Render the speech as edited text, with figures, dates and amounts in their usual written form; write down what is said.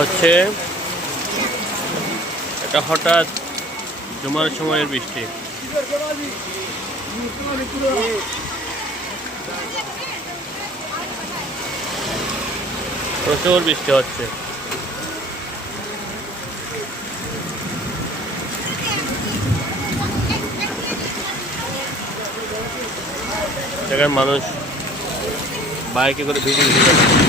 হচ্ছে এটা হঠাৎ জুমার সময়ের বৃষ্টি। প্রচুর বৃষ্টি হচ্ছে। জায়গায় মানুষ বাইকে করে ভিজে ভিজে যাচ্ছে।